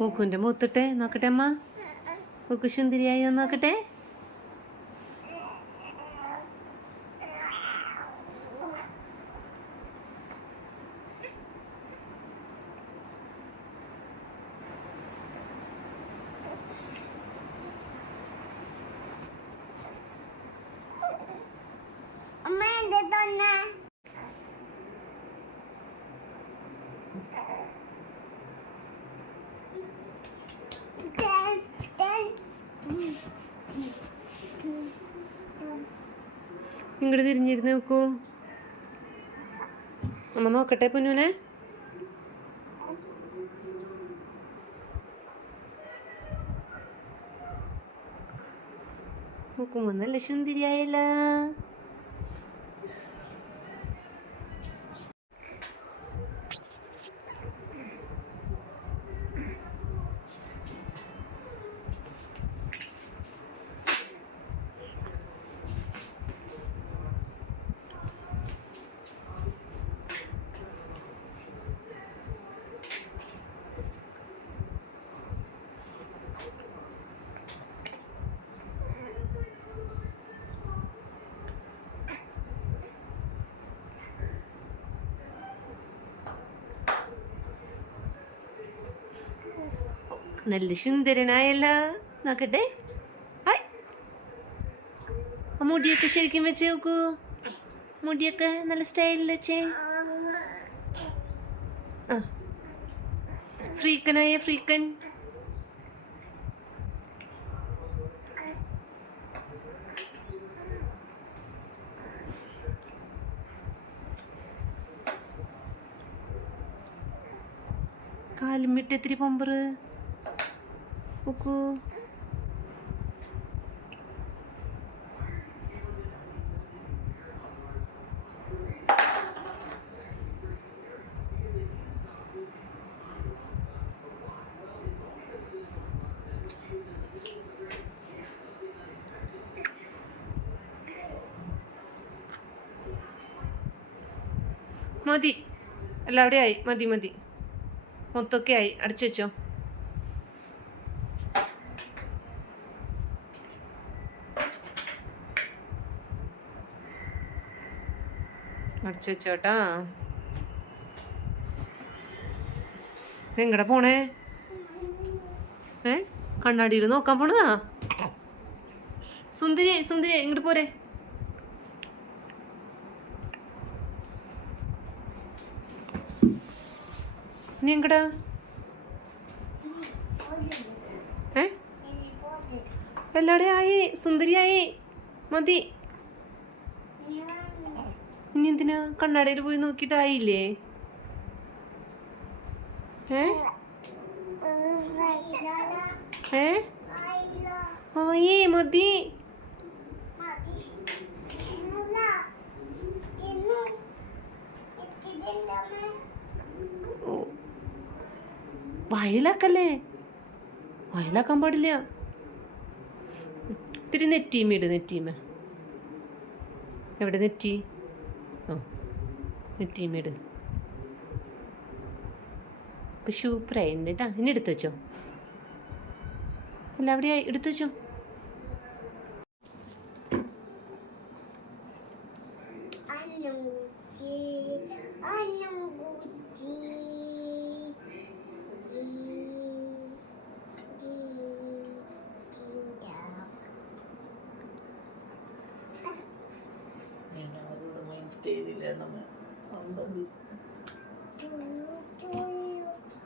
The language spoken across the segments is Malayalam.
മൂക്കുന്റെ മൂത്തിട്ടെ നോക്കട്ടെ അമ്മ. മൂക്ക് സുന്ദരിയായോ നോക്കട്ടെ. തന്നെ ഇങ്ങോട്ട് തിരിഞ്ഞിരുന്ന് നോക്കൂ. അമ്മ നോക്കട്ടെ പൊന്നൂനെ. നോക്കുമ്പോ നല്ല സുന്ദരിയായല്ലോ. നല്ല സുന്ദരനായല്ലോ. നോക്കട്ടെ. ഹായ്. മുടിയൊക്കെ ശരിക്കും വെച്ച് നോക്കൂ. മുടിയൊക്കെ നല്ല സ്റ്റൈലിൽ വെച്ചേ. ആ. ഫ്രീക്കനായ ഫ്രീക്കൻ. കാലും വിട്ടെത്തിരി പൊമ്പറ്. നോക്കൂ മതി. എല്ലാവിടെയായി മതി മതി. മൊത്തൊക്കെ ആയി. അടിച്ചു വെച്ചോ. അടച്ചു വെച്ചോട്ടാ. എങ്ങടെ പോണേ? ഏ? കണ്ണാടിയിൽ നോക്കാൻ പോണതാ? സുന്ദരി സുന്ദരി ഇങ്ങോട്ട് പോരെ. നീ എങ്ങടാ? ഏ? എല്ലാടെയും ആയി സുന്ദരിയായി മതി. ഇനി എന്തിനാ കണ്ണാടിയിൽ പോയി ഓ. വയലാക്കല്ലേ? വയലാക്കാൻ പാടില്ല. ഇത്തിരി നെറ്റീമ ഇട് നെറ്റീമ എവിടെ നെറ്റി? നെറ്റീമ ഇട്. ഇപ്പം സൂപ്പറായിട്ടുണ്ട് കേട്ടോ ഇനി എടുത്തു വെച്ചോ. അല്ല അവിടെ എടുത്തു വെച്ചോ. ചെയ്തില്ല നമ്മ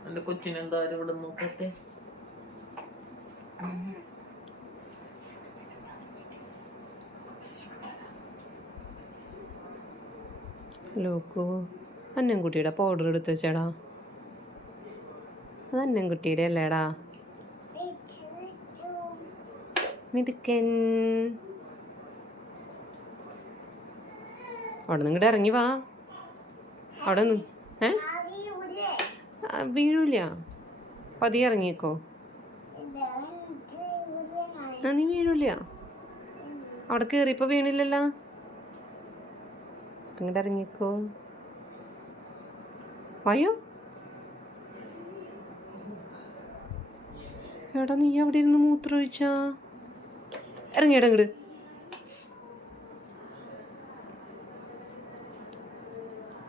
എന്റെ കൊച്ചിനെന്താ ഇവിടെ നോക്കട്ടെ ലോക്കോ അന്നൻകുട്ടിയുടെ പൗഡർ എടുത്ത് വെച്ചേടാ. അത് അന്നൻകുട്ടിയുടെ അല്ലേടാ? മിടുക്കൻ. അവിടെ നിങ്ങടെ ഇറങ്ങി വാ. അവിടെ ഏ? വീഴൂല. പതിയെ ഇറങ്ങിക്കോ ആ നീ വീഴൂല. അവിടെ കയറിയപ്പോൾ വീണില്ലല്ലോ. അങ്ങോട്ട് ഇറങ്ങിക്കോ വായോ. എടാ നീ അവിടെ ഇരുന്ന് മൂത്രമൊഴിച്ചാ. ഇറങ്ങിയടാ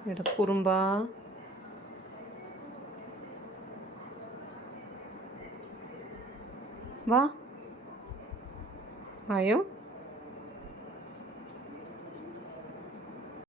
ഇങ്ങട് എടാ കുറുമ്പാ വാ വായോ